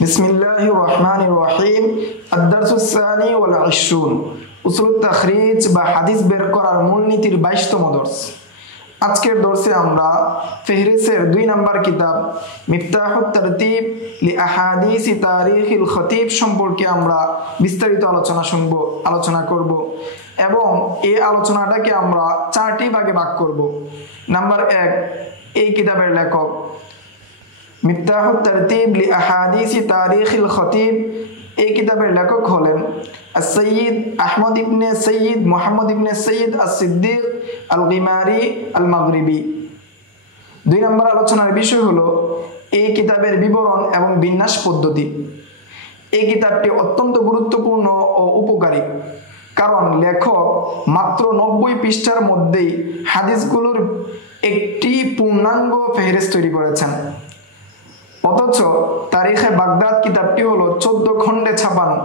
बिस्मिल्लाहिर रहमानिर रहीम আদ-দারসুস সানি ওয়াল 20 উসুলুত তাখরিজ বা হাদিস বের করার মূলনীতির 22তম দর্স। আজকের দর্সে আমরা ফেহরিসের 2 নম্বর কিতাব মিফতাহুত তারতিব লি আহাদিস তারিখিল খতিব সম্পর্কে আমরা বিস্তারিত আলোচনা করব এবং এই আলোচনাটাকে আমরা 4টি ভাগে ভাগ করব। নাম্বার 1, এই কিতাবের লেখক মিফতাহুত তারতিব লি আহাদিস তারিখিল খতিব, এই কিতাবের লেখক হলেন সৈয়দ আহমদ ইবনে সৈয়দ মুহাম্মদ ইবনে সৈয়দ as-সিদ্দিক আল-গিমারি আল-মাগরিবি। 2 নম্বর আলোচনার বিষয় হলো এই কিতাবের বিবরণ এবং বিন্যাস পদ্ধতি। এই কিতাবটি অত্যন্ত গুরুত্বপূর্ণ ও উপকারী, কারণ লেখক মাত্র 90 পৃষ্ঠার মধ্যেই হাদিসগুলোর একটি পূর্ণাঙ্গ ফেহরিস্ত তৈরি করেছেন। অথচ তারিখে বাগদাদ কিতাবটি হলো 14 খণ্ডে ছাপানো,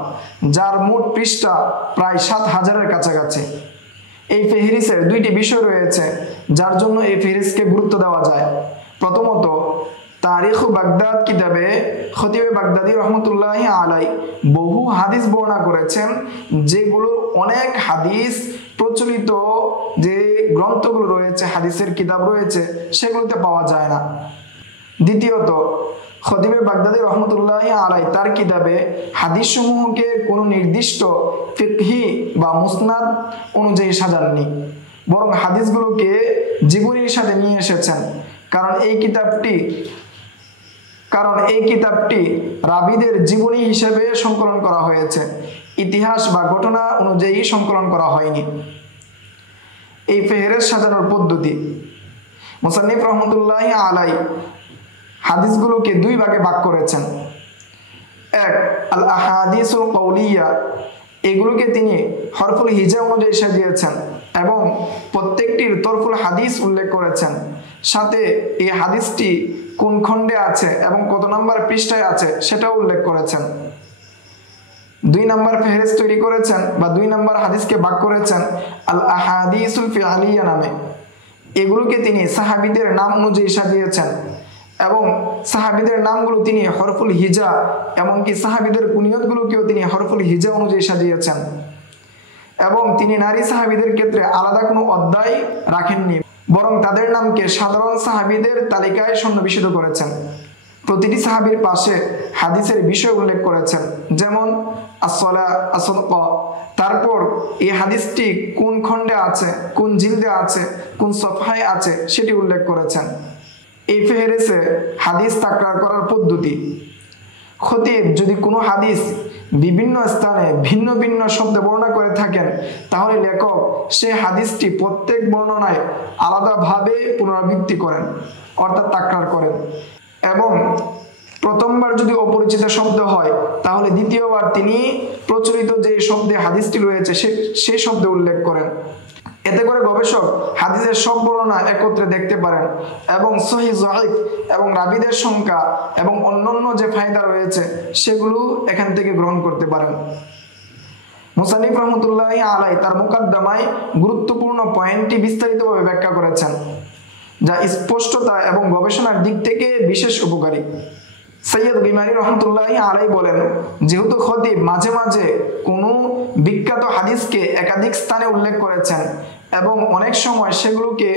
যার মোট পৃষ্ঠা প্রায় 7000-এর কাছাকাছি। এই ফেহরিসের 2টি বিষয় রয়েছে যার জন্য এই ফেহরিসকে গুরুত্ব দেওয়া যায়। প্রথমত, তারিখ বাগদাদ কিতাবে খতিবে বাগদাদি রহমতুল্লাহি আলাই বহু হাদিস বর্ণনা করেছেন, যেগুলোর অনেক হাদিস প্রচলিত যে গ্রন্থগুলো রয়েছে, হাদিসের কিতাব রয়েছে, সেগুলোতে পাওয়া যায় না। দ্বিতীয়ত, খতিবে বাগদাদি রহমতুল্লাহি আলাই তার কিতাবে হাদিস সমূহকে কোনো নির্দিষ্ট ফিকহি বা মুসনাদ অনুযায়ী সাজাননি, বরং হাদিসগুলোকে জীবনীর সাথে নিয়ে এসেছেন। কারণ এই কিতাবটি রাবীদের জীবনী হিসেবে সংকলন করা হয়েছে, ইতিহাস বা ঘটনা অনুযায়ী সংকলন করা হয়নি। এই ফেহরিস সাজানোর পদ্ধতি, মুসান্নিফ রহমতুল্লাহি আলাই হাদিসগুলোকে 2 ভাগে ভাগ করেছেন। 1, আল আহাদিসুল কওলিয়া, এগুলোকে তিনি হরফুল হিজা অনুযায়ী সাজিয়েছেন এবং প্রত্যেকটির তরফুল হাদিস উল্লেখ করেছেন, সাথে এই হাদিসটি কোন খণ্ডে আছে এবং কত নম্বর পৃষ্ঠায় আছে সেটাও উল্লেখ করেছেন। 2 নম্বর ফেহরিস তৈরি করেছেন বা 2 নম্বর হাদিসকে ভাগ করেছেন আল আহাদিসুল ফিআলিয়া নামে। এগুলোকে তিনি সাহাবীদের নাম অনুযায়ী সাজিয়েছেন এবং সাহাবীদের নামগুলো তিনি হরফুল হিজা, এমনকি সাহাবীদের কুনিয়তগুলোকেও তিনি হরফুল হিজা অনুযায়ী সাজিয়েছেন এবং তিনি নারী সাহাবীদের ক্ষেত্রে আলাদা কোনো অধ্যায় রাখেননি, বরং তাদের নামকে সাধারণ সাহাবীদের তালিকায় সন্নিবেশিত করেছেন। প্রতিটি সাহাবীর পাশে হাদিসের বিষয় উল্লেখ করেছেন, যেমন as-সালাহ, as-সাদকা, তারপর এই হাদিসটি কোন খণ্ডে আছে, কোন জিলদে আছে, কোন সফহায় আছে সেটি উল্লেখ করেছেন। এই ফেহরিসে হাদিস তাকরার করার পদ্ধতি, খতিব যদি কোনো হাদিস বিভিন্ন স্থানে ভিন্ন ভিন্ন শব্দে বর্ণনা করে থাকেন, তাহলে লেখক সেই হাদিসটি প্রত্যেক বর্ণনায় আলাদাভাবে পুনরাবৃত্তি করেন, অর্থাৎ তাকরার করেন। এবং প্রথমবার যদি অপরিচিত শব্দ হয়, তাহলে দ্বিতীয়বার তিনি প্রচলিত যে শব্দে হাদিসটি রয়েছে সেই শব্দে উল্লেখ করেন। এতে করে গবেষক হাদিসের সব বর্ণনা একত্রে দেখতে পারেন এবং সহিহ যঈফ এবং রাবীদের সংখ্যা এবং অন্যান্য যে ফায়দা রয়েছে সেগুলো এখান থেকে গ্রহণ করতে পারেন। মুসান্নিফ রহমতুল্লাহি আলাই তার মুকাদ্দমায় গুরুত্বপূর্ণ পয়েন্টটি বিস্তারিতভাবে ব্যাখ্যা করেছেন, যা স্পষ্টতা এবং গবেষণার দিক থেকে বিশেষ উপকারী। সৈয়দ গিমারি রহমতুল্লাহি আলাই বলেন, যেহেতু খতিব মাঝে মাঝে কোনো বিখ্যাত হাদিসকে একাধিক স্থানে উল্লেখ করেছেন এবং অনেক সময় সেগুলোকে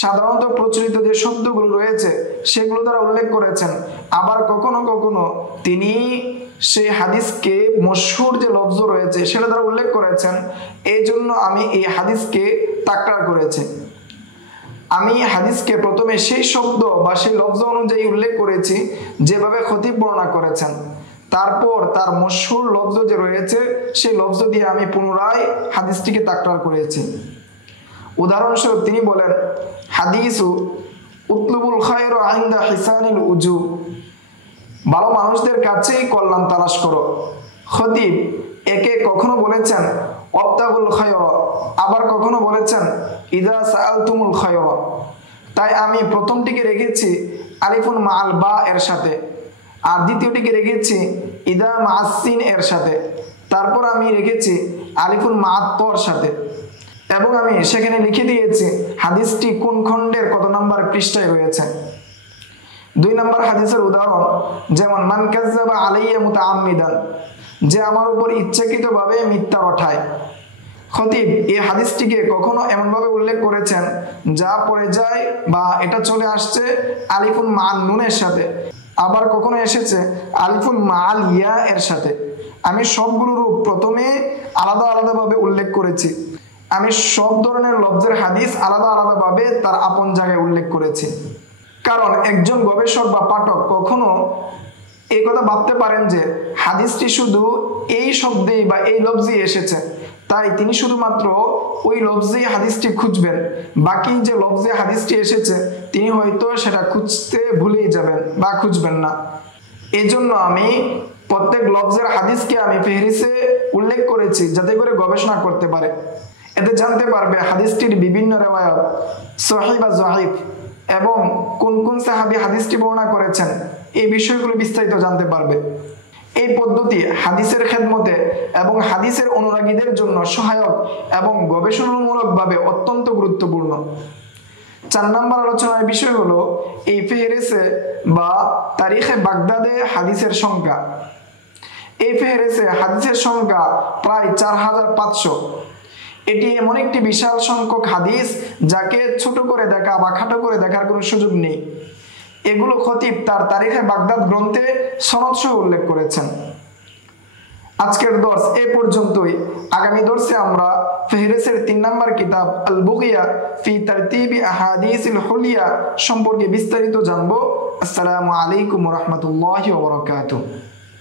সাধারণত প্রচলিত যে শব্দগুলো রয়েছে সেগুলো দ্বারা উল্লেখ করেছেন, আবার কখনো কখনো তিনি সেই হাদিসকে মশহুর যে লফজ রয়েছে সেটা দ্বারা উল্লেখ করেছেন। এই জন্য আমি এই হাদিসকে তাকরার করেছি। আমি হাদিসকে প্রথমে সেই শব্দ বা সেই লফজ অনুযায়ী উল্লেখ করেছি যেভাবে খতিব বর্ণনা করেছেন, তারপর তার মশহুর লফজ যে রয়েছে সেই লফজ দিয়ে আমি পুনরায় হাদিসটিকে তাকরার করেছি। উদাহরণস্বরূপ তিনি বলেন, হাদিসু উতলুবুল খায়র ইনদা হিসানিল উজু, ভালো মানুষদের কাছেই কল্যাণ তালাশ করো। খতিব একে কখনো বলেছেন অবতাগুল খায়র, আবার কখনো বলেছেন ইদা সাআলতুমুল খায়র। তাই আমি প্রথমটিকে রেখেছি আলিফুন মাআল বা এর সাথে, আর দ্বিতীয়টিকে রেখেছি ইদা মাআসসিন এর সাথে, তারপর আমি রেখেছি আলিফুন মাআত তর সাথে, এবং আমি সেখানে লিখে দিয়েছি হাদিসটি কোন খণ্ডের কত নম্বর পৃষ্ঠায় রয়েছে। 2 নম্বর হাদিসের উদাহরণ যেমন মান কাযাবা আলাইয়া মুতাআম্মিদান, যে আমার উপর ইচ্ছাকৃতভাবে মিথ্যা ওঠায়। খতিব এই হাদিসটিকে কখনো এমনভাবে উল্লেখ করেছেন যা পড়ে যায় বা এটা চলে আসছে আলিফুন মা'আন নুনের সাথে, আবার কখনো এসেছে আলিফুন মা'আল ইয়া এর সাথে। আমি সবগুলো রূপ প্রথমে আলাদা আলাদাভাবে উল্লেখ করেছি। আমি সব ধরনের লফজের হাদিস আলাদা আলাদাভাবে তার আপন জায়গায় উল্লেখ করেছি, কারণ একজন গবেষক বা পাঠক কখনো এই কথা ভাবতে পারেন যে হাদিসটি শুধু এই শব্দেই বা এই লফজেই এসেছে, তাই তিনি শুধুমাত্র ওই লফজেই হাদিসটি খুঁজবেন, বাকি যে লফজে হাদিসটি এসেছে তিনি হয়তো সেটা খুঁজতে ভুলেই যাবেন বা খুঁজবেন না। এজন্য আমি প্রত্যেক লফজের হাদিসকে আমি ফেহরিসে উল্লেখ করেছি যাতে করে গবেষণা করতে পারে। এতে জানতে পারবে হাদিসটির বিভিন্ন রিওয়ায়াত সহিহ বা যঈফ এবং কোন কোন সাহাবী হাদিসটি বর্ণনা করেছেন, এই বিষয়গুলো বিস্তারিত জানতে পারবে। এই পদ্ধতি হাদিসের খেদমতে এবং হাদিসের অনুরাগীদের জন্য সহায়ক এবং গবেষণামূলকভাবে অত্যন্ত গুরুত্বপূর্ণ। 4 নম্বর আলোচনার বিষয় হলো এই ফেহরিসে বা তারিখে বাগদাদে হাদিসের সংখ্যা। এই ফেহরিসে হাদিসের সংখ্যা প্রায় 4500। এটি এমন একটি বিশাল সংখ্যক হাদিস যাকে ছোট করে দেখা বা খাটো করে দেখার কোনো সুযোগ নেই। এগুলো খতিব তার তারিখে বাগদাদ গ্রন্থে সনদ সহ উল্লেখ করেছেন। আজকের দর্স এ পর্যন্তই। আগামী দর্সে আমরা ফেহরিসের 3 নম্বর কিতাব আল বুগিয়া ফি তারতিবি আহাদিসিল হুলিয়া সম্পর্কে বিস্তারিত জানবো। আসসালামু আলাইকুম ওয়া রাহমাতুল্লাহি ওয়া বারাকাতুহু।